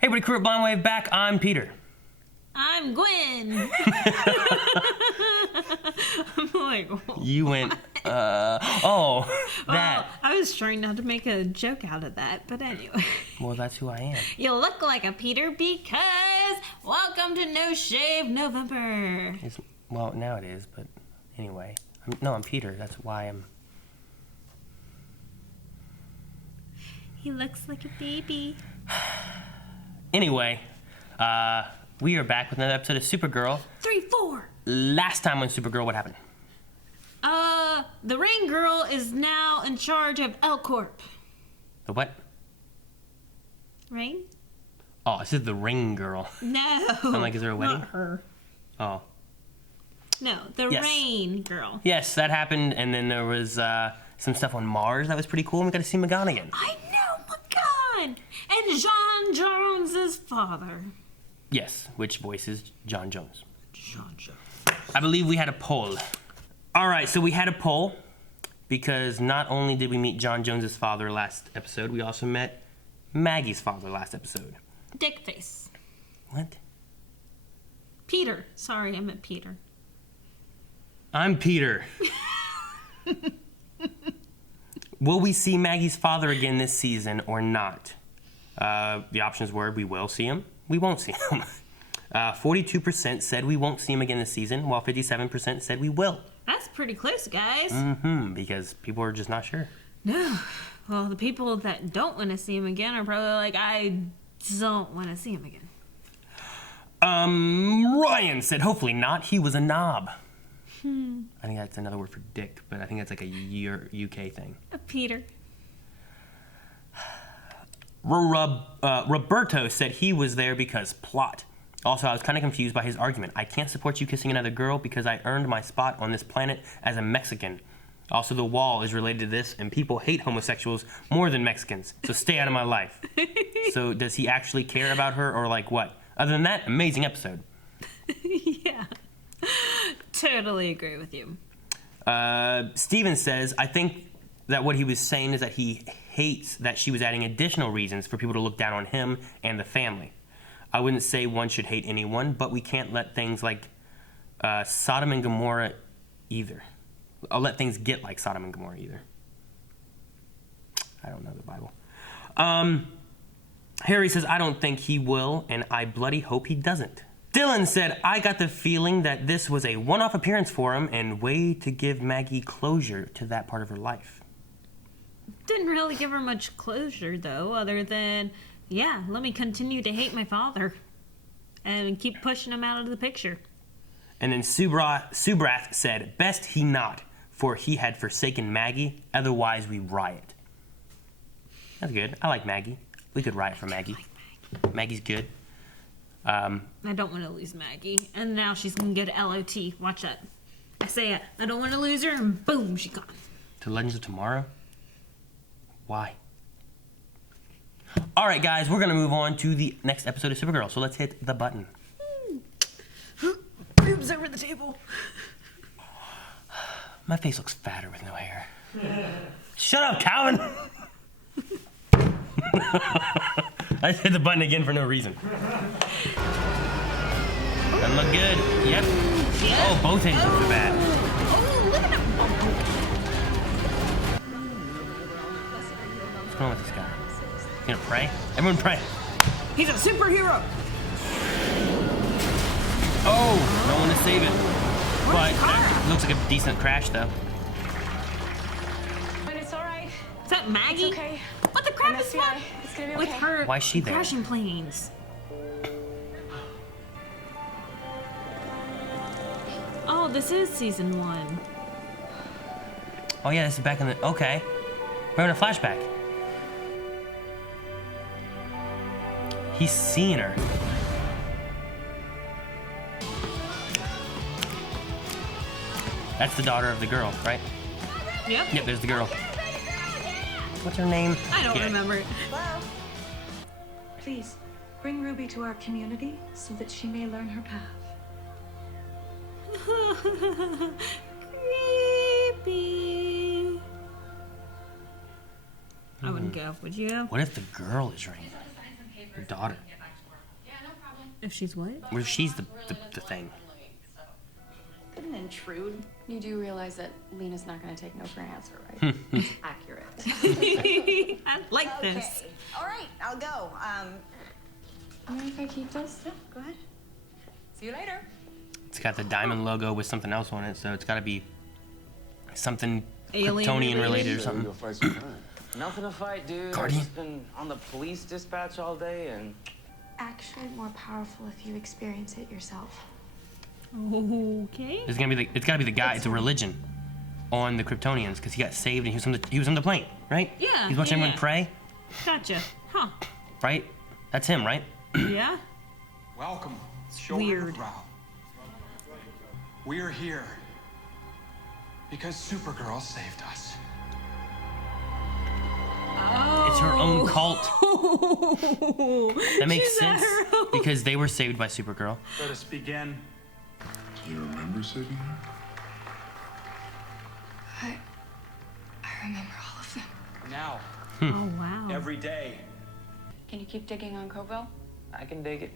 Hey, everybody, crew at Blind Wave back. I'm Peter. I'm Gwen. I'm like, You went, that. Well, I was trying not to make a joke out of that, but anyway. Well, that's who I am. You look like a Peter because welcome to No Shave November. Well, now it is, but anyway. I'm Peter. That's why I'm... He looks like a baby. Anyway, we are back with another episode of Supergirl. 3-4. Last time on Supergirl, what happened? The Rain Girl is now in charge of L Corp. The what? Rain? Oh, this is the Ring Girl. No. I'm like, is there a wedding? Not her. Oh. No, the Yes. Rain Girl. Yes, that happened, and then there was some stuff on Mars that was pretty cool, and we got to see Maggie again. I know, my God! And John Jones's father. Yes, which voices John Jones. John Jones. I believe we had a poll. All right, so we had a poll because not only did we meet John Jones's father last episode, we also met Maggie's father last episode. Dick face. What? Peter. Sorry, I meant Peter. I'm Peter. Will we see Maggie's father again this season or not? The options were we will see him, we won't see him. 42% said we won't see him again this season, while 57% said we will. That's pretty close, guys. Because people are just not sure. No. Well, the people that don't want to see him again are probably like, I don't want to see him again. Ryan said hopefully not. He was a knob. I think that's another word for dick, but I think that's like a UK thing. Peter. Roberto said he was there because plot. Also, I was kind of confused by his argument. I can't support you kissing another girl because I earned my spot on this planet as a Mexican. Also, the wall is related to this, and people hate homosexuals more than Mexicans, so stay out of my life. So does he actually care about her, or like what? Other than that, amazing episode. Yeah. Totally agree with you. Steven says, I think that what he was saying is that he hates that she was adding additional reasons for people to look down on him and the family. I wouldn't say one should hate anyone, but we can't let things like Sodom and Gomorrah either. I'll let things get like Sodom and Gomorrah either. I don't know the Bible. Harry says, I don't think he will, and I bloody hope he doesn't. Dylan said, I got the feeling that this was a one-off appearance for him and way to give Maggie closure to that part of her life. Didn't really give her much closure, though, other than, yeah, let me continue to hate my father and keep pushing him out of the picture. And then Subrath said, best he not, for he had forsaken Maggie, otherwise we riot. That's good. I like Maggie. We could riot for Maggie. Maggie's good. I don't want to lose Maggie. And now she's going to go to LOT. Watch that. I say it. I don't want to lose her, and boom, she's gone. To Legends of Tomorrow? Why? All right, guys, we're going to move on to the next episode of Supergirl, so let's hit the button. Boobs over the table. My face looks fatter with no hair. Shut up, Calvin! I just hit the button again for no reason. Doesn't look good. Yep. Oh, both engines are bad. Oh, look at him. What's going on with this guy? He's gonna pray? Everyone pray. He's a superhero. Oh, no one to save it. But that looks like a decent crash, though. But it's all right. Is that Maggie? It's okay. What the crap is that? It's gonna be okay. With her Why is she there? crashing planes. Oh, this is season 1. Oh, yeah, this is back in the... Okay. We're in a flashback. He's seeing her. That's the daughter of the girl, right? Yep. Yep, there's the girl. What's her name? I don't Forget. remember it. Hello? Please, bring Ruby to our community so that she may learn her path. Creepy. I wouldn't go. Would you? What if the girl is Rain? Her daughter. If she's what? Where she's the thing. Couldn't intrude. You do realize that Lena's not going to take no for an answer, right? It's accurate. I like this. Okay. All right, I'll go. Mind if I keep this? Yeah, go ahead. See you later. It's got the diamond logo with something else on it, so it's got to be something Alien Kryptonian related or Go something. fight some crime. Nothing to fight, dude. Guardian? I've just been on the police dispatch all day and Actually, more powerful if you experience it yourself. Okay. It's gotta be the guy. It's a religion on the Kryptonians because he got saved and he was on the plane, right? Yeah, He's watching yeah. everyone pray, Gotcha. Huh. right? That's him, right? Yeah. Welcome. Show Weird. Brow. We're here because Supergirl saved us. It's her own cult. That makes She's at sense her own- because they were saved by Supergirl. Let us begin. Do you remember saving her? I remember all of them. Now, Oh wow. every day. Can you keep digging on Coville? I can dig it.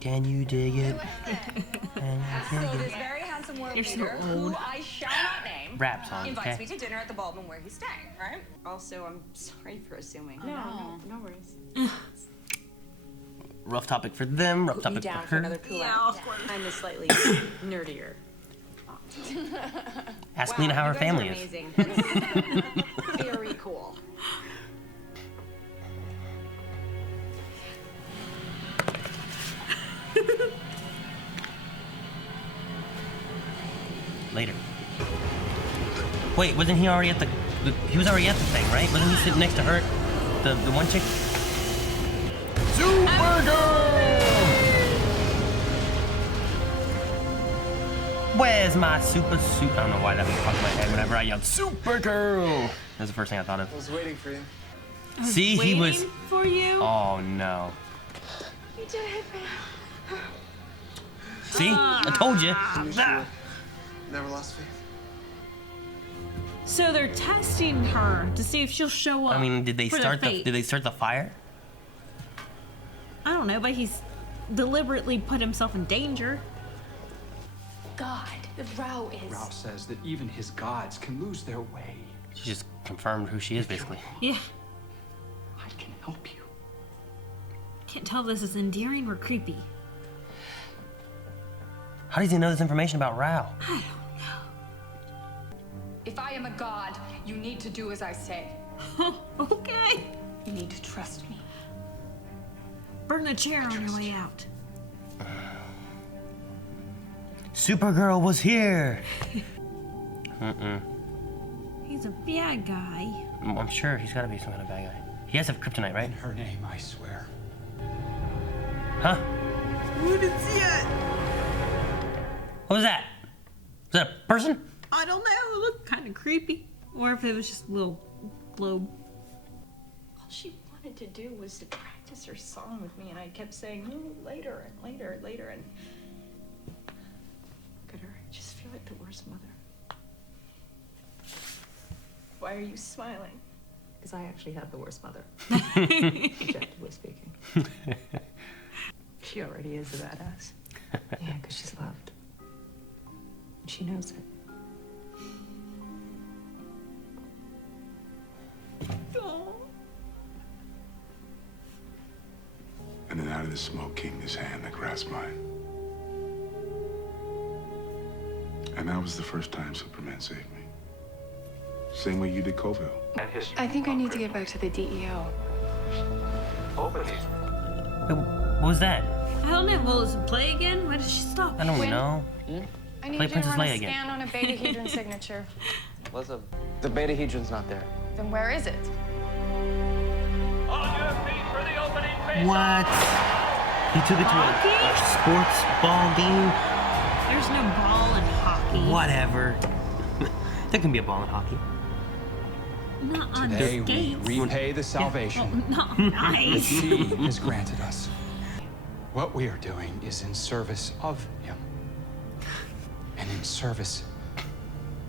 Can you dig it? So this very handsome world You're so leader, old. who I shall not name, Rap song, invites okay? me to dinner at the Baldwin where he's staying, right? Also, I'm sorry for assuming. No worries. Rough topic for them. Rough Put me topic down for for her. another cool Yeah, out. awkward. I'm the slightly nerdier. Ask Wow, Lena how you her guys family are is. amazing. That's very cool. Later. Wait, wasn't he already at he was already at the thing, right? Wasn't he sitting next to her? The one chick? Supergirl! Where's my super suit? I don't know why that was popping in my head whenever I yelled Supergirl. That's the first thing I thought of. I was waiting for you. See, he was. Waiting for you. Oh no. You did it, man. See? I told you. Never lost faith. So they're testing her to see if she'll show up. I mean, did they for start their the fate. did they start the fire? I don't know, but he's deliberately put himself in danger. God, the Rao is. Rao says that even his gods can lose their way. She just confirmed who she is, basically. Yeah. I can help you. Can't tell if this is endearing or creepy. How does he know this information about Rao? I don't know. If I am a god, you need to do as I say. Okay. You need to trust me. Burn a chair on your way out. Supergirl was here. He's a bad guy. I'm sure he's got to be some kind of bad guy. He has to have kryptonite, right? In her name, I swear. Huh? What is it? What was that? Was that a person? I don't know. It looked kind of creepy. Or if it was just a little globe. All she wanted to do was to practice her song with me, and I kept saying, no, later and later and later. And look at her. I just feel like the worst mother. Why are you smiling? Because I actually have the worst mother. Objectively speaking. She already is a badass. Yeah, because she's loved. And she knows it. And then out of the smoke came this hand that grasped mine. And that was the first time Superman saved me. Same way you did Coville. I think I need to get back to the DEO. Wait, what was that? I don't know. Will it play again? Why did she stop? I don't When? know. I need Play you to Princess run a Leia again. scan on a beta-hedron signature. What's up? The betahedron's not there. Then where is it? What? He took it to a sports ball game? There's no ball in hockey. Whatever. There can be a ball in hockey. Not on Today we skates. repay the Oh, salvation not that nice. she has granted us. What we are doing is in service of him. And in service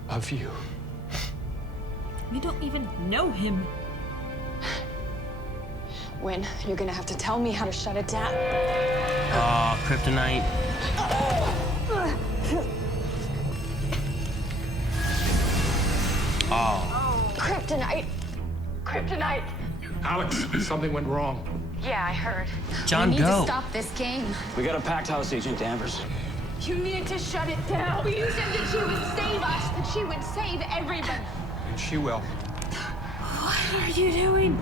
of you. We don't even know him. When? You're gonna have to tell me how to shut it down. Oh, kryptonite. Oh. Kryptonite. Kryptonite. Alex, something went wrong. Yeah, I heard. John, we need go. to stop this game. We got a packed house, Agent Danvers. You need to shut it down. You said that she would save us, that she would save everybody. And she will. What are you doing?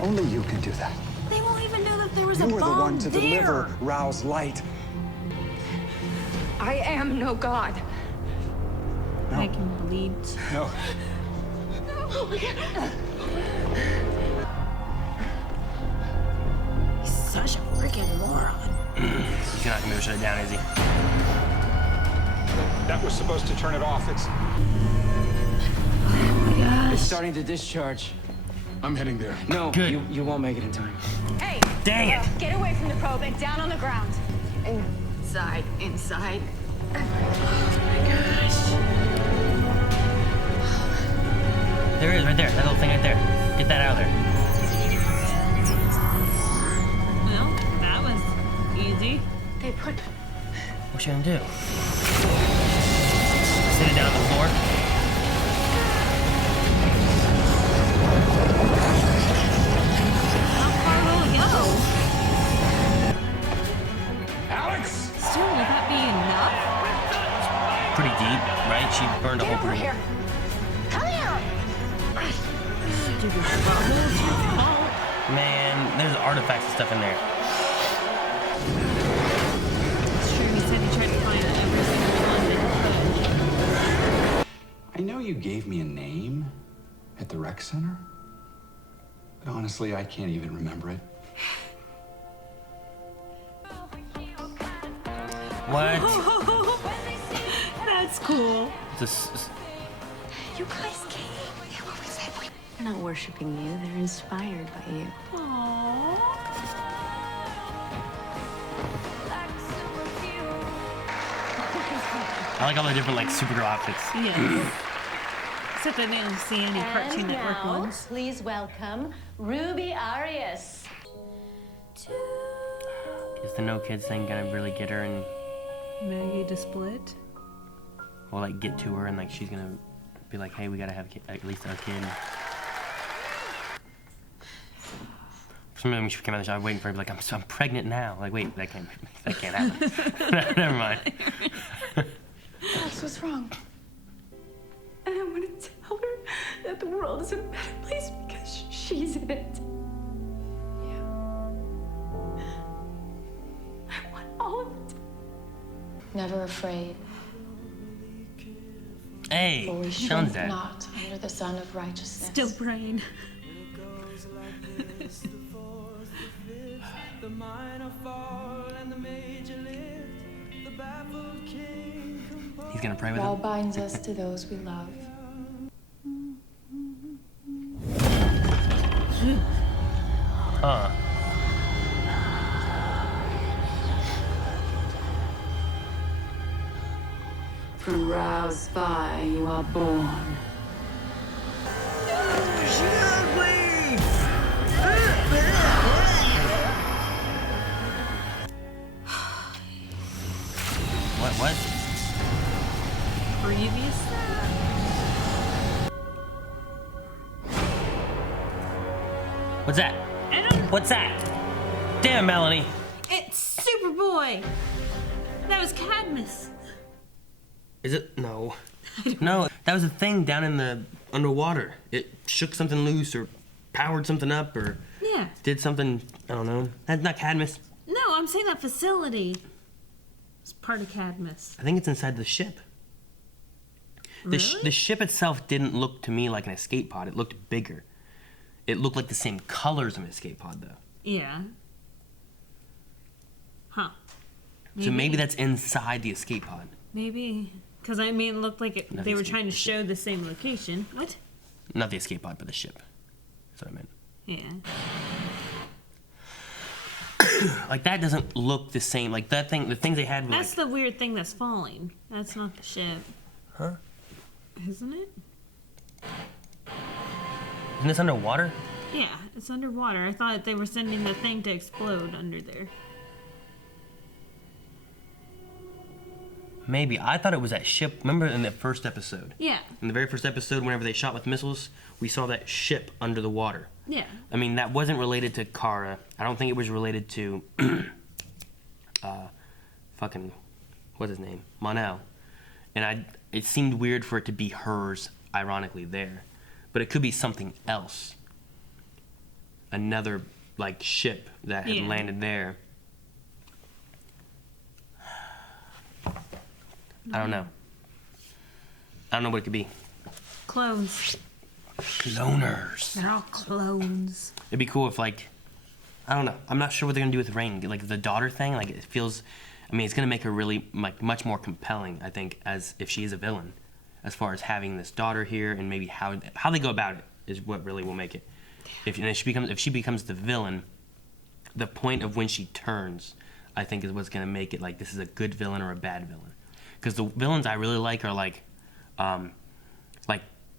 Only you can do that. They won't even know that there was You a were the bomb one to there. deliver Rao's light. I am no god. I can bleed. No. He's such a freaking moron. He's not gonna shut it down, is he? That was supposed to turn it off. It's... It's starting to discharge. I'm heading there. No, Good. you won't make it in time. Hey! Dang it! Get away from the probe and down on the ground. Inside, inside. There it is, right there. That little thing right there. Get that out of there. Well, that was easy. They put What's she gonna do? Sit it down on the floor? How far will it go? Alex! Still, will that be enough? Pretty deep, right? She burned a Get hole over pretty. here. Come here. Dude, your trouble, it's your fault. Man, there's artifacts and stuff in there. It's true, he said he tried to find every single one that I know you gave me a name at the rec center, but honestly, I can't even remember it. What? he could. That's cool. This, You guys came. Yeah, what we said. They're not worshiping you, they're inspired by you. Aww. I like all the different like Supergirl outfits. Yeah. Except I didn't see any Cartoon Network ones. Please welcome Ruby Arias. Is the No Kids thing gonna really get her and Maggie to split. well like get to her and like she's gonna be like, hey, we gotta have at least a kid. Sometimes when she came out of the shower, waiting for her to be like, I'm pregnant now. Like, wait, that can't happen. Never mind. Alex was wrong. And I want to tell her that the world is a better place because she's in it. Yeah. I want all of it. Never afraid, Hey, for we Sean's shrink dead. not under the sun of righteousness. Still praying. He's gonna pray with Law him. binds us to those we love. Huh. From Rao's spy, you are born. What? Previous. What's that? I don't. What's that? Damn, Melanie. It's Superboy. That was Cadmus. Is it? No. No, that was a thing down in the underwater. It shook something loose or powered something up or Yeah. did something, I don't know. That's not Cadmus. No, I'm saying that facility. It's part of Cadmus. I think it's inside the ship. The Really? ship itself didn't look to me like an escape pod. It looked bigger. It looked like the same colors of an escape pod, though. Yeah. Huh. So maybe that's inside the escape pod. Maybe. Because, I mean, it looked like Not they the were escape trying to pod, show the same location. What? Not the escape pod, but the ship. That's what I meant. Yeah. Like, that doesn't look the same. Like, that thing, the things they had were That's like... the weird thing that's falling. That's not the ship. Huh? Isn't it? Isn't this underwater? Yeah, it's underwater. I thought they were sending the thing to explode under there. Maybe. I thought it was that ship. Remember in the first episode? Yeah. In the very first episode, whenever they shot with missiles, we saw that ship under the water. Yeah. I mean, that wasn't related to Kara. I don't think it was related to, what's his name? Mon-El. And it seemed weird for it to be hers, ironically, there. But it could be something else. Another, like, ship that had landed there. I don't know. I don't know what it could be. Clones. Cloners. They're all clones. It'd be cool if, like, I don't know. I'm not sure what they're gonna do with Rain. Like the daughter thing. Like it feels. I mean, it's gonna make her really like much more compelling. I think as if she is a villain, as far as having this daughter here and maybe how they go about it is what really will make it. If she becomes the villain, the point of when she turns, I think is what's gonna make it like this is a good villain or a bad villain. Because the villains I really like are like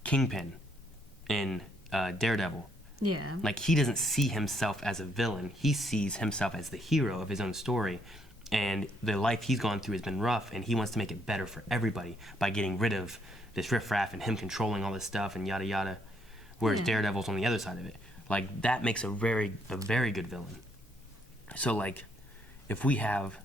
Kingpin in Daredevil. Yeah. Like he doesn't see himself as a villain. He sees himself as the hero of his own story. And the life he's gone through has been rough, and he wants to make it better for everybody by getting rid of this riffraff and him controlling all this stuff and yada yada. Whereas Daredevil's on the other side of it. Like that makes a very good villain. So like if we have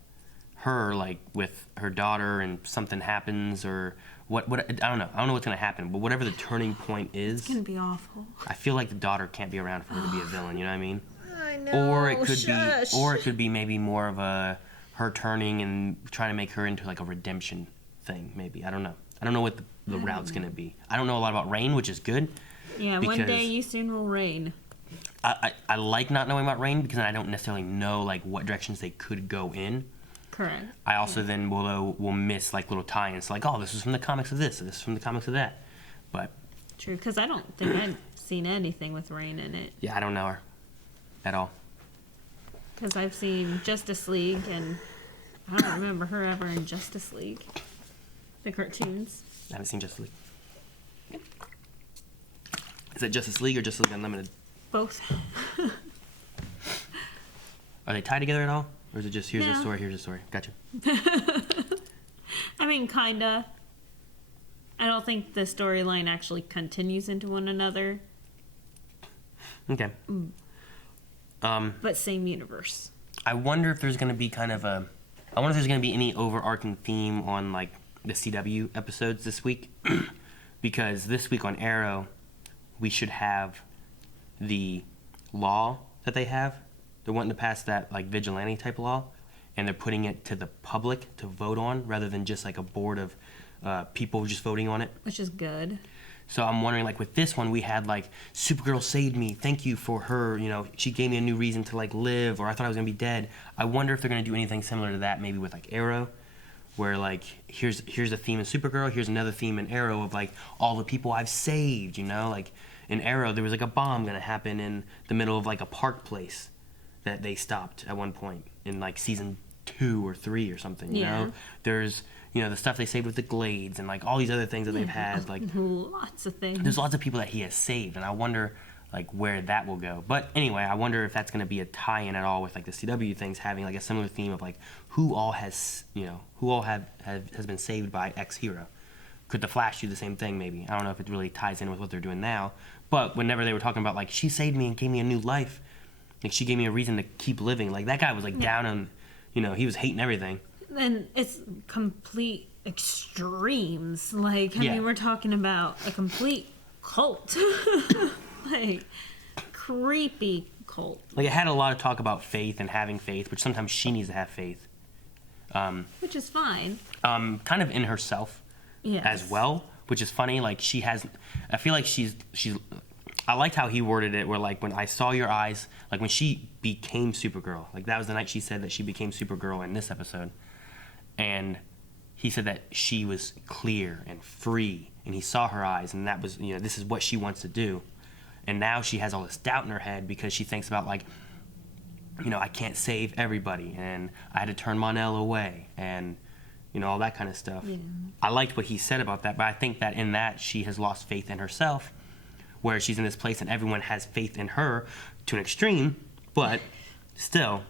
her like with her daughter and something happens or what I don't know what's gonna happen, but whatever the turning point is, it's gonna be awful. I feel like the daughter can't be around for her to be a villain, you know what I mean? I know. Or it could be maybe more of a her turning and trying to make her into like a redemption thing, maybe. I don't know what the route's gonna be. I don't know a lot about Rain, which is good. Yeah, one day you soon will reign. I like not knowing about Rain because I don't necessarily know like what directions they could go in. Correct. I also then will miss like little tie-ins, like, oh, this is from the comics of this, or this is from the comics of that. But true, because I don't think I've seen anything with Rain in it. Yeah, I don't know her at all. Because I've seen Justice League, and I don't remember her ever in Justice League. The cartoons. I haven't seen Justice League. Is that Justice League or Justice League Unlimited? Both. Are they tied together at all? Or is it just, here's a story, here's a story? Gotcha. I mean, kinda. I don't think the storyline actually continues into one another. Okay. But same universe. I wonder if there's going to be I wonder if there's going to be any overarching theme on, like, the CW episodes this week. Because this week on Arrow, we should have the law that they have. They're wanting to pass that like vigilante type law, and they're putting it to the public to vote on rather than just like a board of people just voting on it. Which is good. So I'm wondering, like with this one, we had like Supergirl saved me. Thank you for her. You know, she gave me a new reason to like live, or I thought I was gonna be dead. I wonder if they're gonna do anything similar to that, maybe with like Arrow, where like here's a theme in Supergirl, here's another theme in Arrow of like all the people I've saved. You know, like in Arrow there was like a bomb gonna happen in the middle of like a park place that they stopped at one point in like season 2 or 3 or something, you know? There's, you know, the stuff they saved with the Glades and like all these other things that they've had, like lots of things. There's lots of people that he has saved, and I wonder like where that will go. But anyway, I wonder if that's going to be a tie-in at all with like the CW things having like a similar theme of like who all has been saved by X hero. Could the Flash do the same thing maybe? I don't know if it really ties in with what they're doing now, but whenever they were talking about like she saved me and gave me a new life, like she gave me a reason to keep living. Like that guy was like down on, you know, he was hating everything. And it's complete extremes. Like, I mean, we're talking about a complete cult. Like, creepy cult. Like it had a lot of talk about faith and having faith, which sometimes she needs to have faith. Which is fine. Kind of in herself as well, which is funny. Like I feel like she's I liked how he worded it, where like when I saw your eyes, like when she became Supergirl, like that was the night she said that she became Supergirl in this episode, and he said that she was clear and free, and he saw her eyes, and that was, you know, this is what she wants to do, and now she has all this doubt in her head because she thinks about like, you know, I can't save everybody, and I had to turn Mon-El away, and you know, all that kind of stuff. I liked what he said about that, but I think that in that she has lost faith in herself. where she's in this place and everyone has faith in her to an extreme, but still,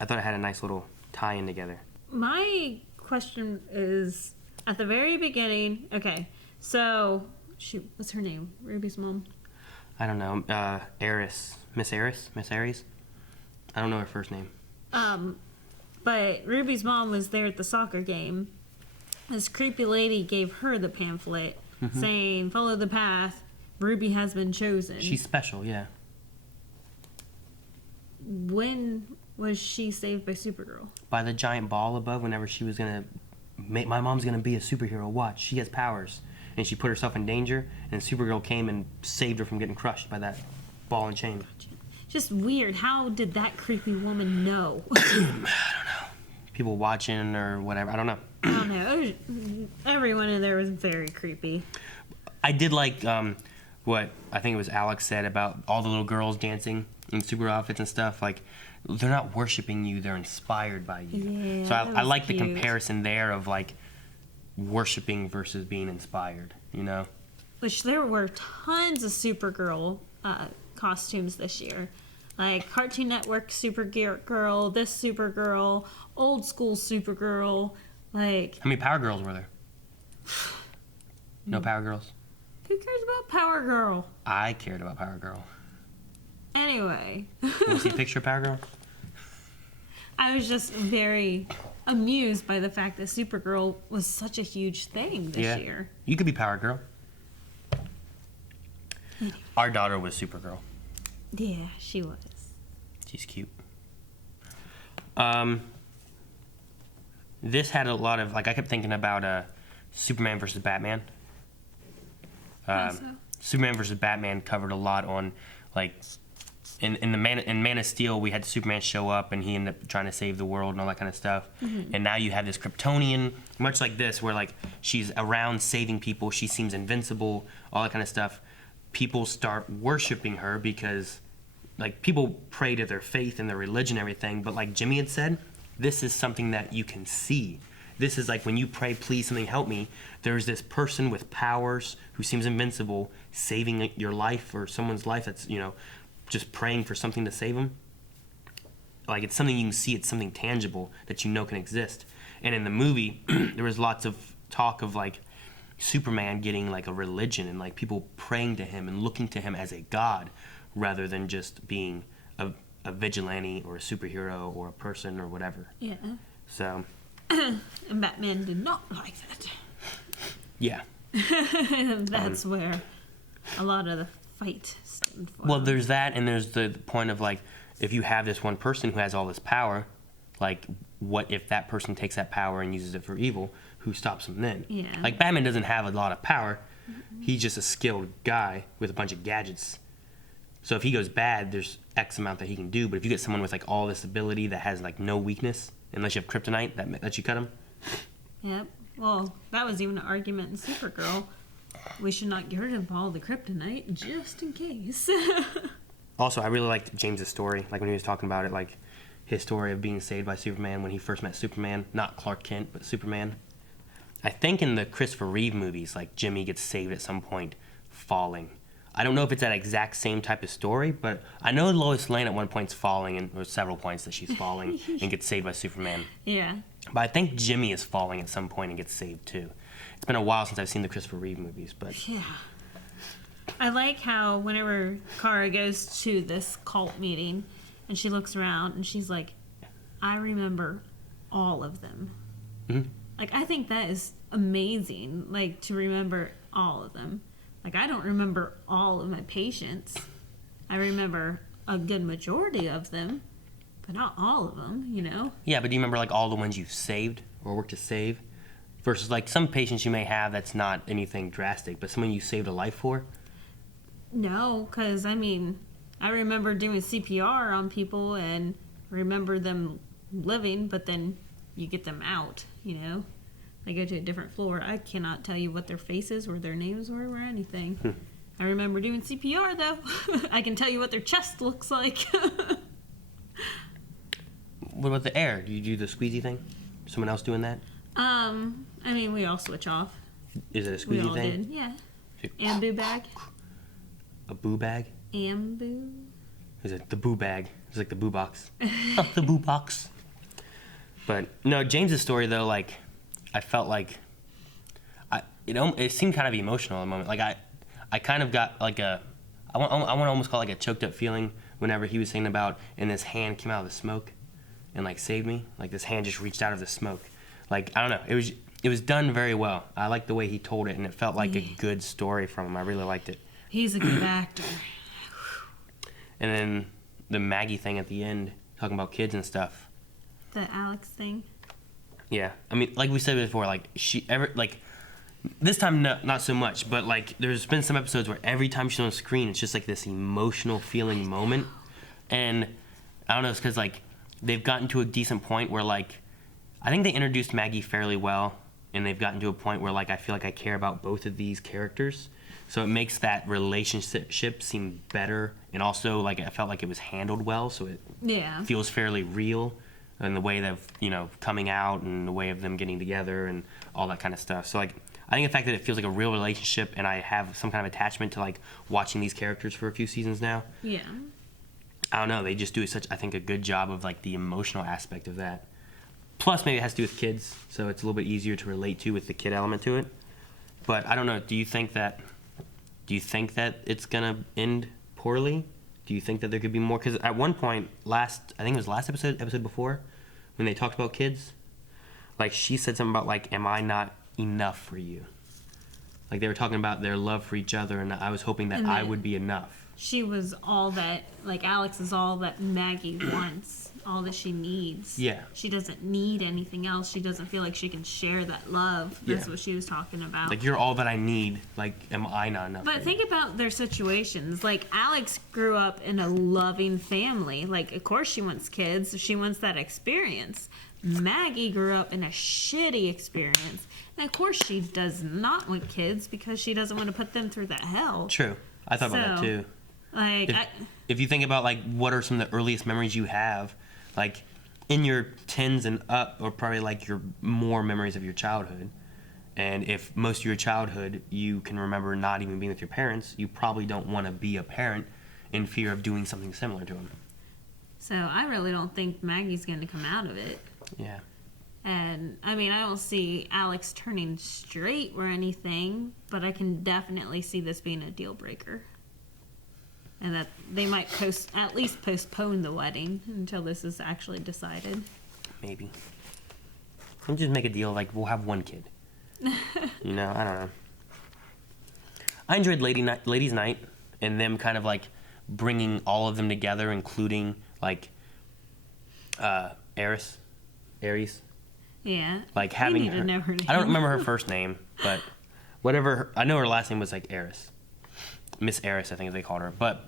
I thought it had a nice little tie-in together. My question is, at the very beginning, okay, so, what's her name? Ruby's mom? I don't know, Miss Aries? I don't know her first name. But Ruby's mom was there at the soccer game. This creepy lady gave her the pamphlet saying, follow the path, Ruby has been chosen. She's special, yeah. When was she saved by Supergirl? By the giant ball above, whenever she was gonna my mom's gonna be a superhero, watch, she has powers. And she put herself in danger, and Supergirl came and saved her from getting crushed by that ball and chain. Just weird. How did that creepy woman know? I don't know. People watching or whatever. I don't know. I don't know. Everyone in there was very creepy. I did like what I think it was Alex said about all the little girls dancing in super outfits and stuff. Like, they're not worshiping you, they're inspired by you. Yeah, so I like the cute. comparison there of like worshiping versus being inspired, you know? Which there were tons of Supergirl costumes this year. Like Cartoon Network Supergirl, this Supergirl, old school Supergirl, like... How many Power Girls were there? No Power Girls? Who cares about Power Girl? I cared about Power Girl. Anyway. You want to see a picture of Power Girl? I was just very amused by the fact that Supergirl was such a huge thing this year. You could be Power Girl. Our daughter was Supergirl. Yeah, she was. She's cute. This had a lot of, like, I kept thinking about Superman versus Batman. Superman versus Batman covered a lot on, like, in Man of Steel, we had Superman show up and he ended up trying to save the world and all that kind of stuff. And now you have this Kryptonian, much like this, where like she's around saving people, she seems invincible, all that kind of stuff. People start worshiping her because, like, people pray to their faith and their religion and everything, but like Jimmy had said, this is something that you can see. This is like when you pray, please something help me, there's this person with powers who seems invincible saving your life or someone's life that's, you know, just praying for something to save them. Like, it's something you can see, it's something tangible that you know can exist. And in the movie, there was lots of talk of like Superman getting like a religion and like people praying to him and looking to him as a god rather than just being a vigilante or a superhero or a person or whatever. Yeah. So. And Batman did not like that. Yeah. That's where a lot of the fight stemmed from. Well, there's that, and there's the point of like, if you have this one person who has all this power, like, what if that person takes that power and uses it for evil? Who stops him then? Yeah. Like, Batman doesn't have a lot of power. He's just a skilled guy with a bunch of gadgets. So if he goes bad, there's X amount that he can do. But if you get someone with like all this ability that has like no weakness, unless you have kryptonite, that lets you cut him. Yep. Well, that was even an argument in Supergirl. We should not get rid of all the kryptonite just in case. Also, I really liked James's story. Like when he was talking about it, like his story of being saved by Superman when he first met Superman, not Clark Kent, but Superman. I think in the Christopher Reeve movies, like Jimmy gets saved at some point falling. I don't know if it's that exact same type of story, but I know Lois Lane at one point's falling, and there's several points that she's falling and gets saved by Superman. Yeah. But I think Jimmy is falling at some point and gets saved too. It's been a while since I've seen the Christopher Reeve movies, but yeah. I like how whenever Kara goes to this cult meeting and she looks around and she's like, I remember all of them. Mm-hmm. Like, I think that is amazing, like, to remember all of them. Like, I don't remember all of my patients. I remember a good majority of them, but not all of them, you know? Yeah, but do you remember, like, all the ones you've saved or worked to save? Versus, like, some patients you may have that's not anything drastic, but someone you saved a life for? No, because, I mean, I remember doing CPR on people and remember them living, but then you get them out, you know? They go to a different floor. I cannot tell you what their faces or their names were or anything. I remember doing CPR, though. I can tell you what their chest looks like. What about the air? Do you do the squeezy thing? Someone else doing that? I mean, we all switch off. Is it a We squeezy all thing? did, yeah. And boo bag. a boo bag. Ambu. Is it the boo bag? It's like the boo box. Oh, the boo box. But no, James's story though, like I felt like it seemed kind of emotional at the moment. Like I kind of got like I want to almost call it like a choked up feeling whenever he was saying about, and this hand came out of the smoke and like saved me. Like this hand just reached out of the smoke. Like I don't know, it was done very well. I liked the way he told it, and it felt like a good story from him. I really liked it. He's a good actor. And then the Maggie thing at the end, talking about kids and stuff. The Alex thing. Yeah, I mean, like we said before, like this time not so much, but like there's been some episodes where every time she's on screen, it's just like this emotional feeling moment, and I don't know, it's because like they've gotten to a decent point where like I think they introduced Maggie fairly well, and they've gotten to a point where like I feel like I care about both of these characters, so it makes that relationship seem better, and also like I felt like it was handled well, so it feels fairly real. And the way of coming out and the way of them getting together and all that kind of stuff. So like I think the fact that it feels like a real relationship and I have some kind of attachment to like watching these characters for a few seasons now. Yeah. I don't know. They just do I think a good job of like the emotional aspect of that. Plus maybe it has to do with kids, so it's a little bit easier to relate to with the kid element to it. But I don't know. Do you think that it's gonna end poorly? Do you think that there could be more? Because at one point, I think it was last episode before, when they talked about kids, like she said something about like, am I not enough for you? Like they were talking about their love for each other, and I was hoping that I would be enough. She was all that, like Alex is all that Maggie wants, all that she needs. Yeah. She doesn't need anything else. She doesn't feel like she can share that love. That's what she was talking about. Like, you're all that I need. Like, am I not enough? But think about their situations. Like, Alex grew up in a loving family. Like, of course she wants kids. She wants that experience. Maggie grew up in a shitty experience. And of course she does not want kids because she doesn't want to put them through that hell. True. I thought about that too. Like, if you think about like what are some of the earliest memories you have, like in your teens and up, or probably like your more memories of your childhood, and if most of your childhood you can remember not even being with your parents, you probably don't want to be a parent in fear of doing something similar to them. So I really don't think Maggie's going to come out of it. Yeah. And I mean, I don't see Alex turning straight or anything, but I can definitely see this being a deal breaker. And that they might at least postpone the wedding until this is actually decided. Maybe. We'll just make a deal like we'll have one kid. I don't know. I enjoyed Ladies' Night and them kind of like bringing all of them together, including like Aries. Yeah. Like having her. Know her name. I don't remember her first name, but I know her last name was like Aries. Miss Aris, I think they called her. But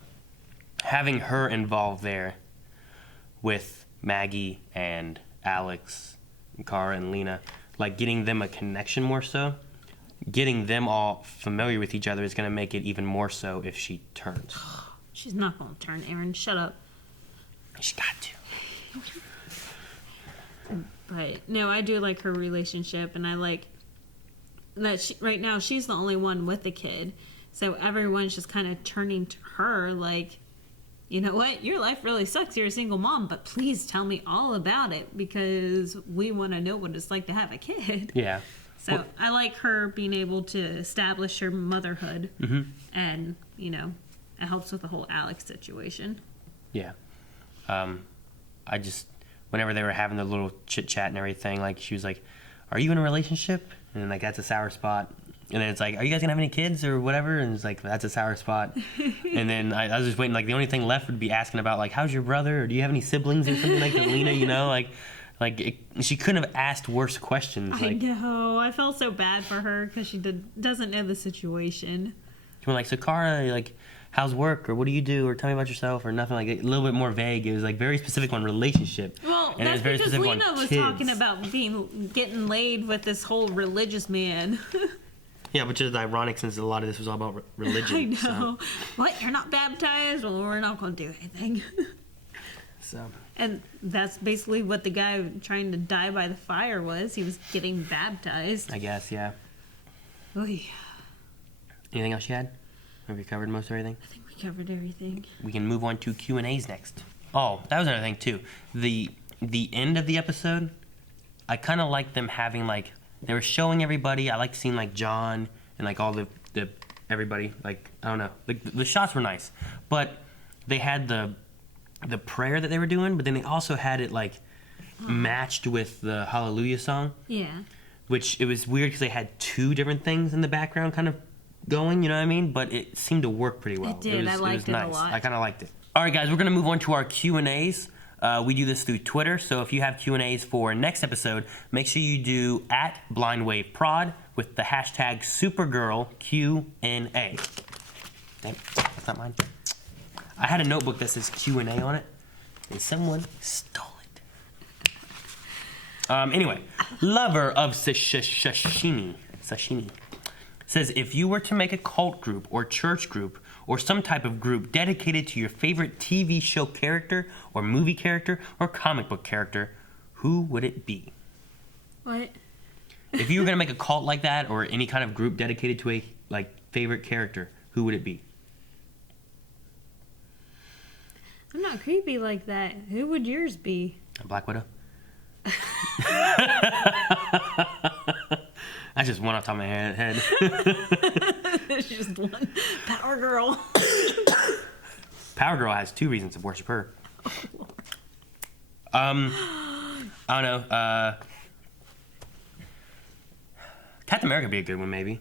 having her involved there with Maggie and Alex, and Cara and Lena, like getting them a connection more so, getting them all familiar with each other is going to make it even more so if she turns. She's not going to turn, Aaron. Shut up. She got to. But no, I do like her relationship, and I like that right now she's the only one with a kid. So everyone's just kind of turning to her like, you know what? Your life really sucks. You're a single mom, but please tell me all about it because we want to know what it's like to have a kid. Yeah. So I like her being able to establish her motherhood. Mm-hmm. And, it helps with the whole Alex situation. Yeah. I just, whenever they were having the little chit-chat and everything, like, she was like, are you in a relationship? And, like, that's a sour spot. And then it's like, are you guys going to have any kids or whatever? And it's like, that's a sour spot. And then I was just waiting. Like, the only thing left would be asking about, like, how's your brother? Or do you have any siblings or something like that, Lena, she couldn't have asked worse questions. I know. I felt so bad for her because she doesn't know the situation. She went like, so Cara, like, how's work? Or what do you do? Or tell me about yourself? Or nothing like that. A little bit more vague. It was, like, very specific on relationship. Well, and that's very because specific Lena on was kids. talking about getting laid with this whole religious man. Yeah, which is ironic since a lot of this was all about religion. I know. So. What? You're not baptized? Well, we're not going to do anything. So. And that's basically what the guy trying to die by the fire was. He was getting baptized. I guess, yeah. Oy. Anything else you had? Have you covered most of everything? I think we We covered everything. We can move on to Q&As next. Oh, that was another thing too. The end of the episode, I kind of like them having like, they were showing everybody. I like seeing like John and like all the everybody. Like, I don't know. Like the shots were nice, but they had the prayer that they were doing, but then they also had it like matched with the Hallelujah song. Yeah. Which it was weird because they had two different things in the background kind of going, you know what I mean? But it seemed to work pretty well. It did. I liked it a lot. I kind of liked it. All right, guys, we're going to move on to our Q&As. We do this through Twitter, so if you have Q&As for next episode, make sure you do @BlindWaveProd with the hashtag SupergirlQNA. That's not mine. I had a notebook that says Q&A on it, and someone stole it. Anyway, lover of sashimi says, if you were to make a cult group or church group or some type of group dedicated to your favorite TV show character or movie character or comic book character, who would it be? What? If you were going to make a cult like that or any kind of group dedicated to a like favorite character, who would it be? I'm not creepy like that. Who would yours be? Black Widow. That's just one off the top of my head. It's just one. Power Girl. Power Girl has two reasons to worship her. I don't know. Captain America would be a good one, maybe.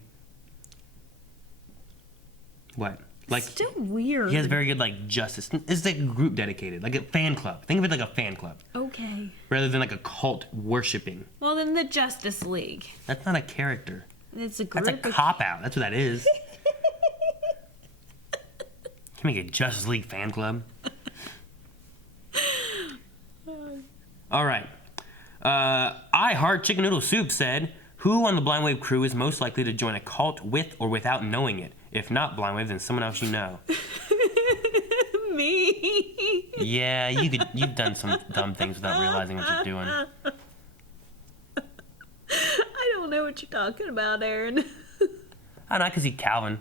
What? Like, still weird. He has very good like justice. It's like a group dedicated, like a fan club. Think of it like a fan club. Okay. Rather than like a cult worshiping. Well, then the Justice League. That's not a character. It's a group. That's a cop out. That's what that is. Can make a Justice League fan club. All right. I Heart Chicken Noodle Soup said, who on the Blind Wave crew is most likely to join a cult with or without knowing it? If not Blind Wave, then someone else you know. Me. Yeah, you've done some dumb things without realizing what you're doing. I don't know what you're talking about, Aaron. I don't know, I could see Calvin.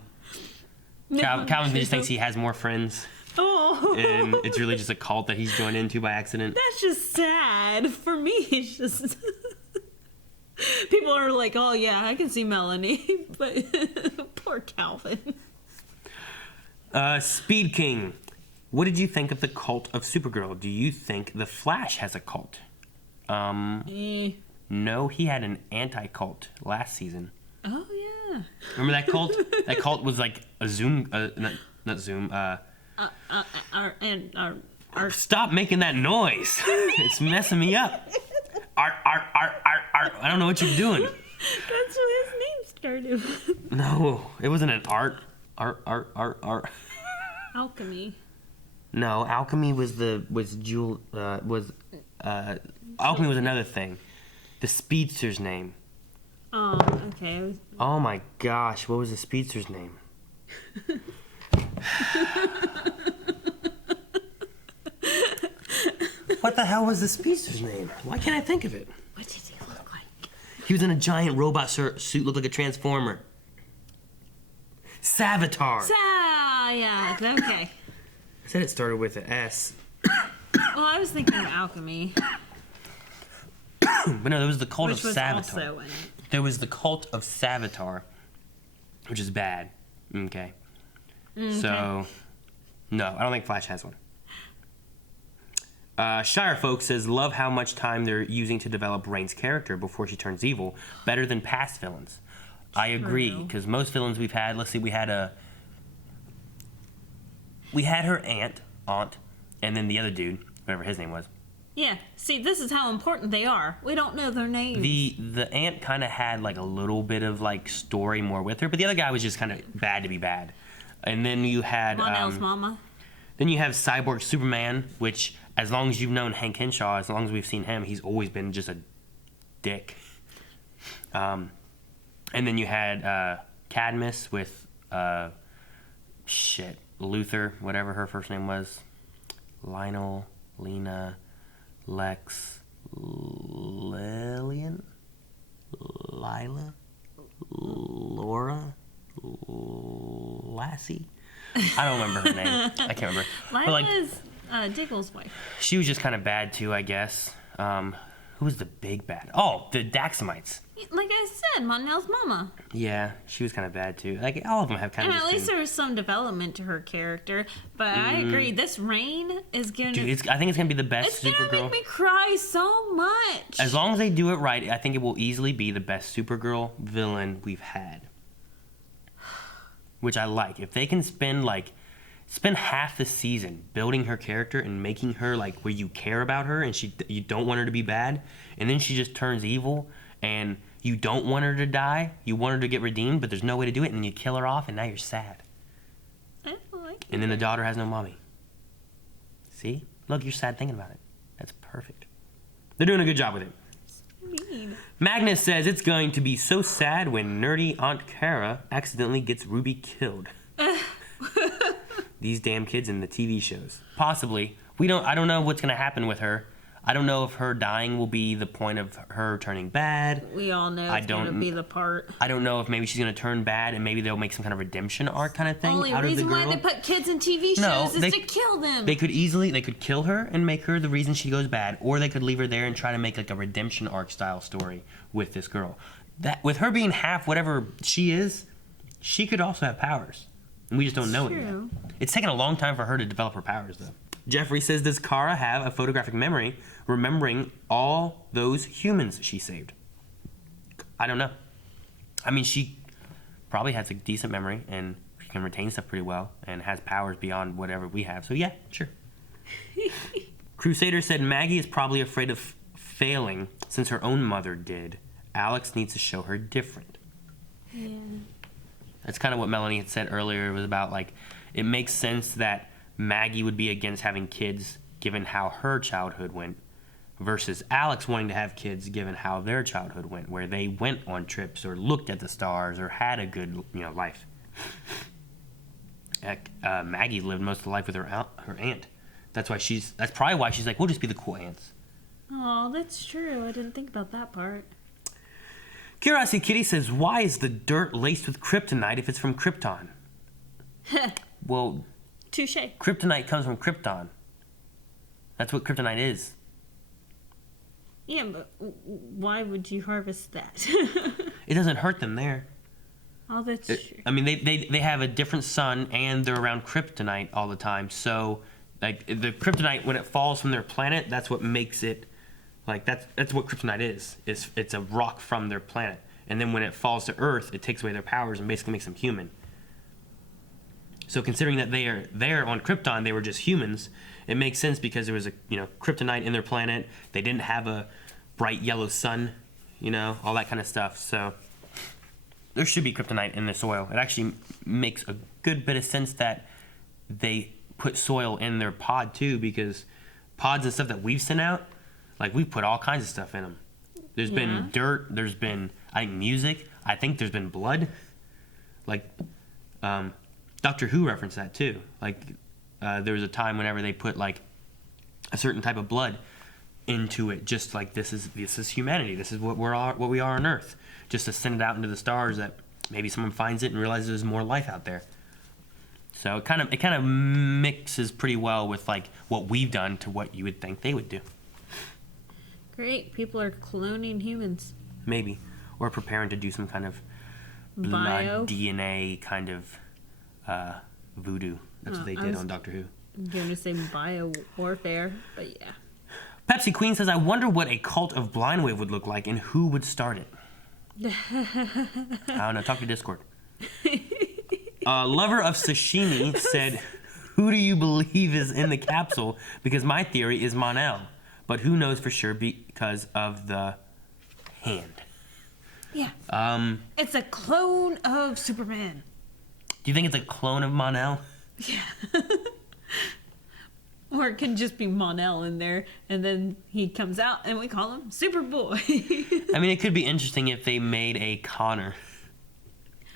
Calvin just thinks he has more friends. Oh. And it's really just a cult that he's joined into by accident. That's just sad. For me, it's just... People are like, oh yeah, I can see Melanie, but poor Calvin. Speed King, what did you think of the cult of Supergirl? Do you think the Flash has a cult? No, he had an anti-cult last season. Oh yeah. Remember that cult? That cult was like a Zoom, not Zoom. Stop making that noise! It's messing me up. I don't know what you're doing. That's what his name started. No, it wasn't an art. Alchemy. No, alchemy was alchemy was another thing. The speedster's name. Oh, okay. Oh my gosh, what was the speedster's name? What the hell was the speedster's name? Why can't I think of it? What did he look like? He was in a giant robot suit, looked like a transformer. Savitar. Yeah, okay. I said it started with an S. Well, I was thinking of alchemy. But no, there was the cult Which of was Savitar. also in it. There was the cult of Savitar, which is bad. Okay. So, no, I don't think Flash has one. Shire Folk says, love how much time they're using to develop Reign's character before she turns evil. Better than past villains. I agree, because most villains we've had, let's see, we had her aunt, and then the other dude, whatever his name was. Yeah, see, this is how important they are. We don't know their names. The aunt kind of had like a little bit of like story more with her, but the other guy was just kind of bad to be bad. And then you had Monel's mama. Then you have Cyborg Superman, which as long as you've known Hank Henshaw, as long as we've seen him, he's always been just a dick. And then you had Cadmus with Luther, whatever her first name was. Lionel, Lena, Lex, Lillian, Lila, Laura, Lassie. I don't remember her name. I can't remember. But like, Lila's Diggle's wife. she was just kind of bad too, I guess. Who was the big bad? Oh, the Daxamites. Like I said, Monel's mama. Yeah, she was kind of bad too. Like all of them have kind And of. at least there was some development to her character. But I agree, this Reign is gonna. Dude, I think it's gonna be the best it's gonna Supergirl. make me cry so much. As long as they do it right, I think it will easily be the best Supergirl villain we've had. Which I like. If they can spend half the season building her character and making her like where you care about her and you don't want her to be bad, and then she just turns evil and you don't want her to die, you want her to get redeemed, but there's no way to do it, and then you kill her off and now you're sad. I don't like And then the daughter has no mommy. See? Look, you're sad thinking about it. That's perfect. They're doing a good job with it. mean. Magnus says it's going to be so sad when nerdy Aunt Kara accidentally gets Ruby killed. These damn kids in the TV shows. Possibly. I don't know what's going to happen with her. I don't know if her dying will be the point of her turning bad. We all know it's going to be the part. I don't know if maybe she's going to turn bad and maybe they'll make some kind of redemption arc kind of thing Only out of the reason girl. why they put kids in TV shows is to kill them. They could kill her and make her the reason she goes bad, or they could leave her there and try to make like a redemption arc style story with this girl. That with her being half whatever she is, she could also have powers. And we just don't know it yet. It's taken a long time for her to develop her powers though. Jeffrey says, does Kara have a photographic memory remembering all those humans she saved? I don't know. I mean, she probably has a decent memory and she can retain stuff pretty well and has powers beyond whatever we have. So yeah, sure. Crusader said Maggie is probably afraid of failing since her own mother did. Alex needs to show her different. Yeah. That's kind of what Melanie had said earlier. It was about like, it makes sense that Maggie would be against having kids given how her childhood went versus Alex wanting to have kids given how their childhood went, where they went on trips or looked at the stars or had a good life. Maggie lived most of the life with her aunt. That's probably why she's like, we'll just be the cool aunts. Oh, that's true. I didn't think about that part. Curiosity Kitty says, why is the dirt laced with kryptonite if it's from Krypton? Well, touche. Kryptonite comes from Krypton. That's what kryptonite is. Yeah, but why would you harvest that? It doesn't hurt them there. Oh, that's true. I mean, they have a different sun and they're around kryptonite all the time. So, like, the kryptonite, when it falls from their planet, that's what makes it, like, that's what kryptonite is. It's a rock from their planet. And then when it falls to Earth, it takes away their powers and basically makes them human. So considering that they are there on Krypton, they were just humans, it makes sense because there was a kryptonite in their planet. They didn't have a bright yellow sun, all that kind of stuff. So there should be kryptonite in the soil. It actually makes a good bit of sense that they put soil in their pod too, because pods and stuff that we've sent out, like we've put all kinds of stuff in them. There's been dirt. There's been, I think, music. I think there's been blood. Like, Doctor Who referenced that too. Like, there was a time whenever they put like a certain type of blood into it, just like this is humanity. This is what we are on Earth. Just to send it out into the stars that maybe someone finds it and realizes there's more life out there. So it kind of mixes pretty well with like what we've done to what you would think they would do. Great, people are cloning humans. Maybe, or preparing to do some kind of blood DNA kind of voodoo. That's what they did on Doctor Who. I'm going to say bio warfare, but yeah. Pepsi Queen says, I wonder what a cult of Blindwave would look like and who would start it. I don't know. Talk to Discord. Lover of Sashimi said, who do you believe is in the capsule? Because my theory is Mon-El. But who knows for sure because of the hand. Yeah. It's a clone of Superman. Do you think it's a clone of Mon-El? Yeah. Or it can just be Mon-El in there, and then he comes out, and we call him Superboy. I mean, it could be interesting if they made a Connor.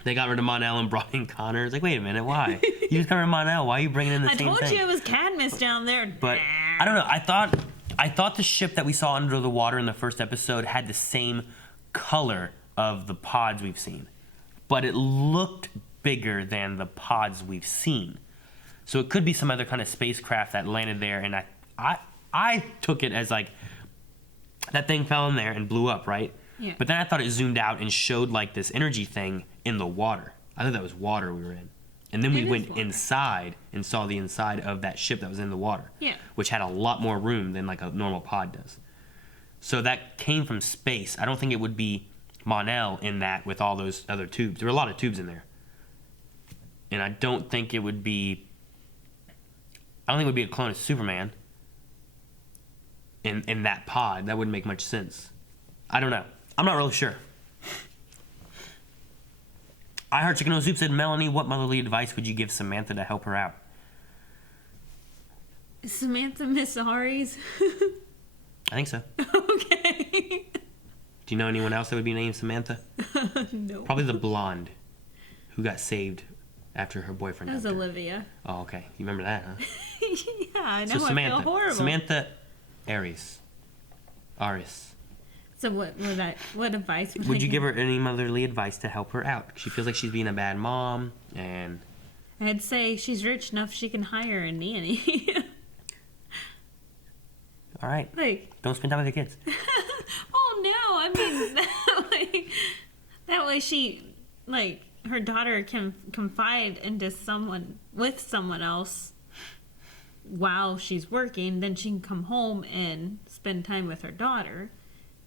They got rid of Mon-El and brought in Connor. It's like, wait a minute, why? You just got rid of Mon-El. Why are you bringing in the same thing? I told you it was Cadmus down there. But I don't know. I thought the ship that we saw under the water in the first episode had the same color of the pods we've seen, but it looked bigger than the pods we've seen. So it could be some other kind of spacecraft that landed there, and I took it as like that thing fell in there and blew up, right? Yeah. But then I thought it zoomed out and showed like this energy thing in the water. I thought that was water we were in. And then we went inside and saw the inside of that ship that was in the water. Yeah. Which had a lot more room than like a normal pod does. So that came from space. I don't think it would be Mon-El in that with all those other tubes. There were a lot of tubes in there. And I don't think it would be a clone of Superman in that pod. That wouldn't make much sense. I don't know. I'm not really sure. I Heart Chicken O Soup said, Melanie, what motherly advice would you give Samantha to help her out? Samantha Miss Ari's? I think so. Okay. Do you know anyone else that would be named Samantha? No. Probably the blonde who got saved after her boyfriend That was dumped her. Olivia. Oh, okay. You remember that, huh? Yeah, I know. So I Samantha. feel horrible. Samantha Aries. So what advice Would you give her any motherly advice to help her out? She feels like she's being a bad mom, and I'd say she's rich enough she can hire a nanny. all right, Like, don't spend time with your kids. oh no! I mean, that way she, like, her daughter can confide into someone else while she's working. Then she can come home and spend time with her daughter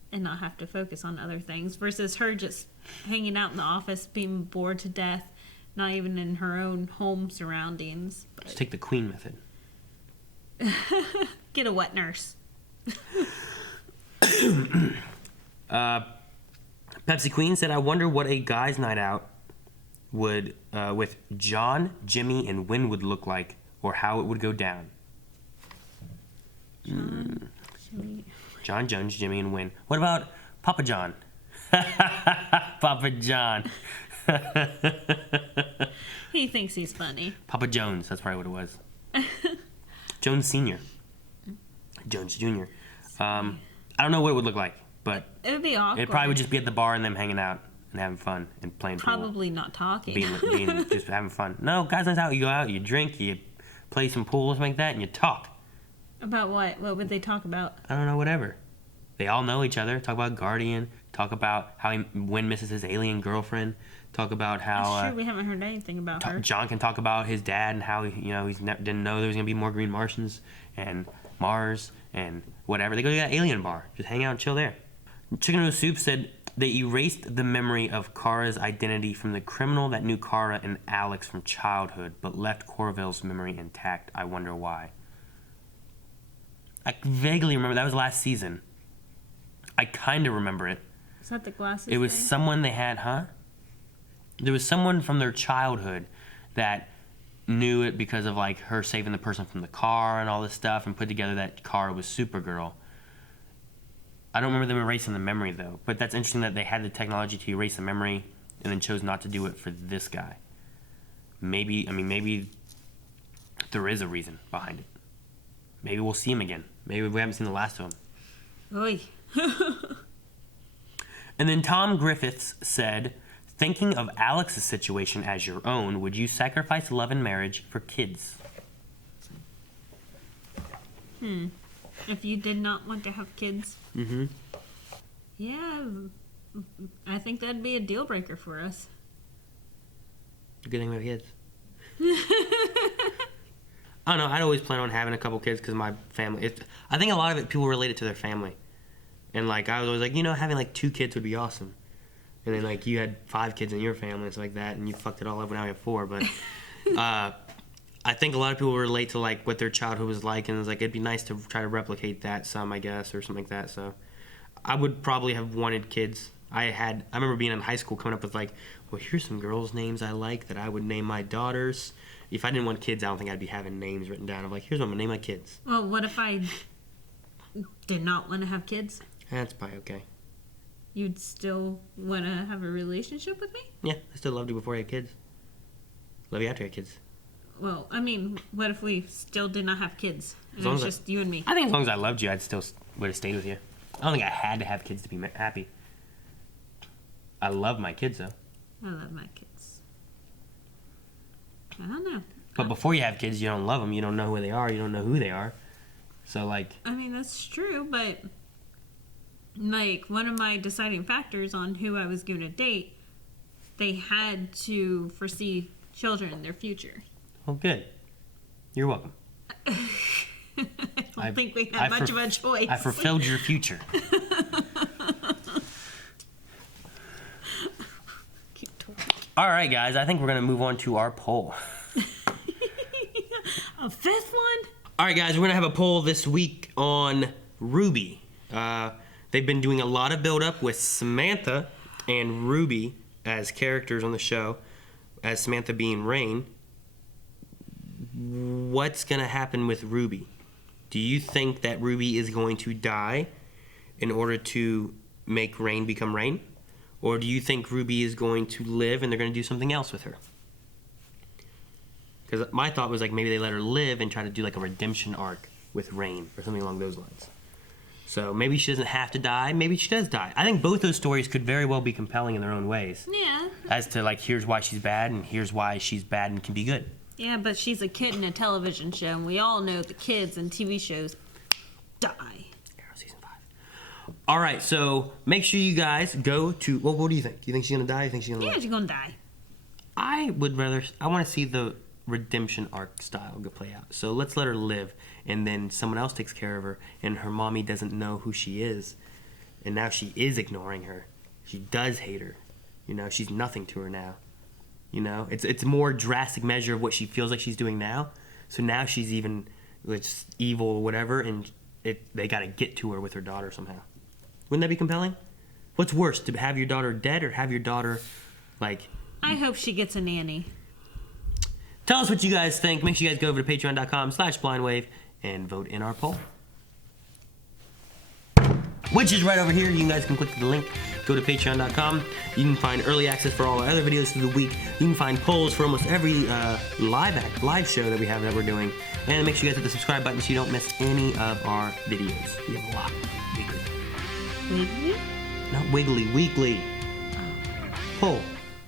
and not have to focus on other things, versus her just hanging out in the office, being bored to death, not even in her own home surroundings. Just take the Queen method. Get a wet nurse. Pepsi Queen said, I wonder what a guy's night out would with John, Jimmy, and Win would look like, or how it would go down. John, Jones, Jimmy, and Win. What about Papa John? Papa John. He thinks he's funny. Papa Jones, that's probably what it was. Jones Sr. Jones Jr. I don't know what it would look like, but It would be awkward. it probably would just be at the bar and them hanging out and having fun and playing pool. Probably not talking. Being just having fun. No, guys nights out, you go out, you drink, you play some pool or something like that, and you talk. About what? What would they talk about? I don't know, whatever. They all know each other. Talk about Guardian. Talk about how Win misses his alien girlfriend. Talk about how Sure, we haven't heard anything about her. John can talk about his dad and how didn't know there was gonna be more Green Martians and Mars and whatever. They go to that alien bar, just hang out and chill there. Chicken Noodle Soup said they erased the memory of Kara's identity from the criminal that knew Kara and Alex from childhood, but left Corville's memory intact. I wonder why. I vaguely remember that was last season. I kind of remember it. Is that the glasses? It was thing? someone they had, huh? There was someone from their childhood that knew it because of like her saving the person from the car and all this stuff, and put together that Kara was Supergirl. I don't remember them erasing the memory though, but that's interesting that they had the technology to erase the memory and then chose not to do it for this guy. Maybe there is a reason behind it. Maybe we'll see him again. Maybe we haven't seen the last of him. Oy. And then Tom Griffiths said, thinking of Alex's situation as your own, would you sacrifice love and marriage for kids? If you did not want to have kids. Mm-hmm. Yeah, I think that'd be a deal breaker for us. Good thing we have kids. I don't know. I'd always plan on having a couple kids because my family. I think a lot of it people relate it to their family, and like I was always like, having like 2 kids would be awesome, and then like you had 5 kids in your family and stuff like that, and you fucked it all up when now you have 4. But I think a lot of people relate to like what their childhood was like, and it's like it'd be nice to try to replicate that some, I guess, or something like that. So I would probably have wanted kids. I remember being in high school coming up with like, well, here's some girls' names I like that I would name my daughters. If I didn't want kids, I don't think I'd be having names written down of like, here's what I'm gonna name my kids. Well, what if I did not want to have kids? That's probably okay. You'd still want to have a relationship with me? Yeah, I still loved you before I had kids. Love you after I had kids. Well, I mean, what if we still did not have kids? And As it long was as just you and me. I think as long as I loved you, I'd still would have stayed with you. I don't think I had to have kids to be happy. I love my kids though. I love my kids. I don't know. But before you have kids, you don't love them. You don't know who they are. You don't know who they are. So, like... I mean, that's true, but... Like, one of my deciding factors on who I was going to date, they had to foresee children in their future. Well, good. You're welcome. I don't think we had much of a choice. I fulfilled your future. Keep talking. All right, guys. I think we're going to move on to our poll. A fifth one? All right, guys. We're going to have a poll this week on Ruby. They've been doing a lot of build-up with Samantha and Ruby as characters on the show, as Samantha being Rain. What's going to happen with Ruby? Do you think that Ruby is going to die in order to make Rain become Rain? Or do you think Ruby is going to live and they're going to do something else with her? Because my thought was like maybe they let her live and try to do like a redemption arc with Rain or something along those lines. So maybe she doesn't have to die. Maybe she does die. I think both those stories could very well be compelling in their own ways. Yeah. As to like, here's why she's bad and here's why she's bad and can be good. Yeah, but she's a kid in a television show, and we all know the kids in TV shows die. Arrow season 5. All right, so make sure you guys go to... Well, what do you think? Do you think she's going to die? Do you think she's going to live? Yeah, she's going to die. I want to see the redemption arc style go play out. So let's let her live, and then someone else takes care of her, and her mommy doesn't know who she is, and now she is ignoring her. She does hate her. You know, she's nothing to her now. You know, it's a more drastic measure of what she feels like she's doing now. So now she's even just evil or whatever, and they got to get to her with her daughter somehow. Wouldn't that be compelling? What's worse, to have your daughter dead or have your daughter, like... I hope she gets a nanny. Tell us what you guys think. Make sure you guys go over to patreon.com/blindwave and vote in our poll. Which is right over here. You guys can click the link. Go to patreon.com. You can find early access for all our other videos through the week. You can find polls for almost every live show that we have that we're doing. And make sure you guys hit the subscribe button so you don't miss any of our videos. We have a lot weekly. Wiggly? Not wiggly, weekly. Poll.